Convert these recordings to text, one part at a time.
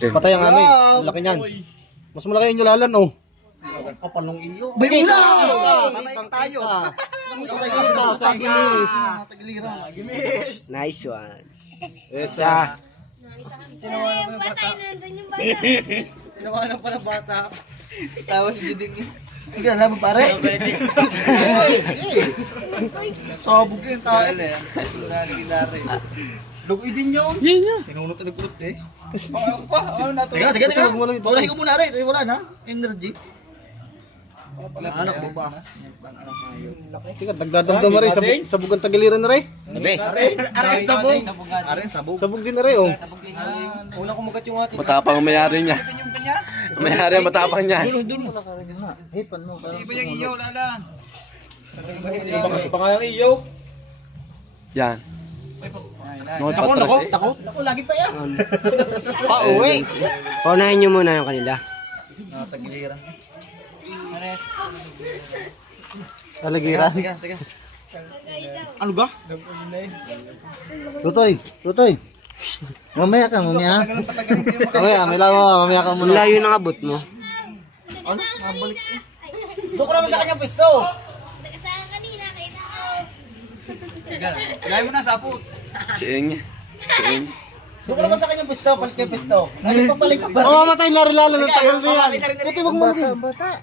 Patay ang amoy. Laki niyan. Mas malaki yung lalan, oh. Kapal ng iyo. Bayula! Patay tayo. Sa gimis. Nice one. Isa. Yung bata, nandun yung bata. Tinawanan pa ng bata. Tawa si Juding. Sige, laban pare. Sabog yun tayo. Lugoy din yun. Yan yun. Sinunod na nag-ut eh. Ano pa? Ano na ito? Teka. Paulahin ko muna rin. Wala na. Energy. Anak mo ba? Teka, dagdadam na rin. Sabog ang tagiliran na rin. Aray, sabog. Aray, sabog. Sabog din na rin, oh. Una kumagat yung ating. Matapang ang mayari niya. Mayari ang matapang niya. Hipan mo. Iba yung iyo, lalan. Bakas pa nga yung iyo. Yan. Snort Takot, patras eh. takot. Ako, lagi pa yan. Pauwi. Paunahin nyo muna yung kanila. Tagiliran. Taligiran. Teka. Ano ba? Tutoy. Mamaya ka, mamaya. Mamaya, may lawa, mamaya ka Ang muna. layo ng abot mo. Ano? Mabalik. Doon ko naman sa kanyang pwesto. Nagkasama kanina, kita ko. Ilay mo na sapot. Siing. Doon ko naman sa kanyang pwesto. Palit kayo pwesto. Ano pa palit pa? Mamamatay na rin lalo ng tagal na yan. Puti, wag mo rin. Bata.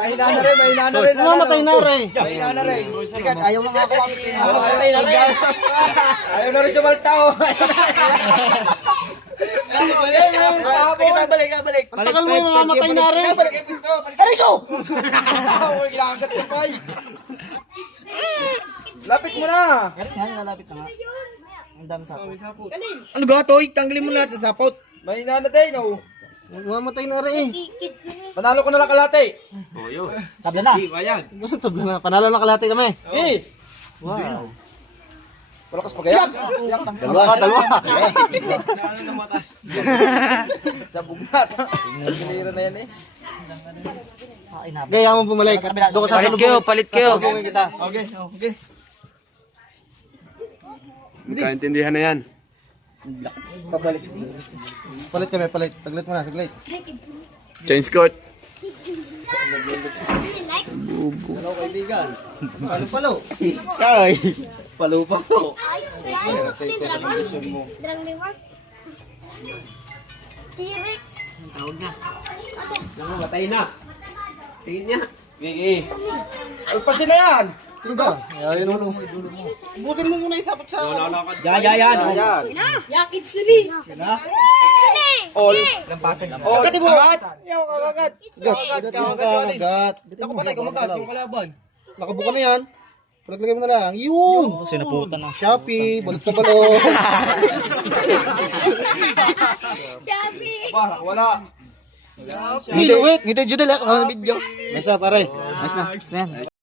Mahina na rin. Mamamatay na rin. Mahina na rin. Teka, ayaw na nga ako. Mamatay na rin. Ayaw na rin siya maltao. Balik. Ang tagal mo yung mamamatay na rin. Balik kayo pwesto. Aray ko! Ginakagat ko pa. Lapit mo na. Lalapit na nga. Ang dami sapot. Ano ga, Toy? Tanggalin mo natin sapot. Mahina na din, oh. Mamamatay na rin. Kids yun eh. Panalo ko na lang kalate. Tabla na. Tabla na. Panalo na kalahati kami. Eh. Wow. Malakas pa kaya? Dalawa. Sabog na. Sinira na yan eh. Gaya mo bumalik. Doon ka sa Palit kayo. Sasalubungin kita. Okay. Magkaintindihan na yan. Palit kami, palit. Taglit mo na, taglit. Change court. Hello kaibigan. Palo. Kay. Palo pa po. Ayos, live. Dragon. Dragon reward. T-Rex. Matay na. Tingin niya. Gigi. Alpasin na yan. Sino ba? Ayun ulo. Bukin mo muna yung sapot sa... Yan. Yakid suni. All. Kagati mo. Yaw, kagagat. Kagat. Ako patay, kumagat yung kalaban. Nakabuka na yan. Palit mo na lang. Yun! Sinaputan na. Shopee, balot na balot. Sabi. Barak, wala. Ngiti, wait. Ngiti, Judel, ako sa video. Masa, pare. Nice na.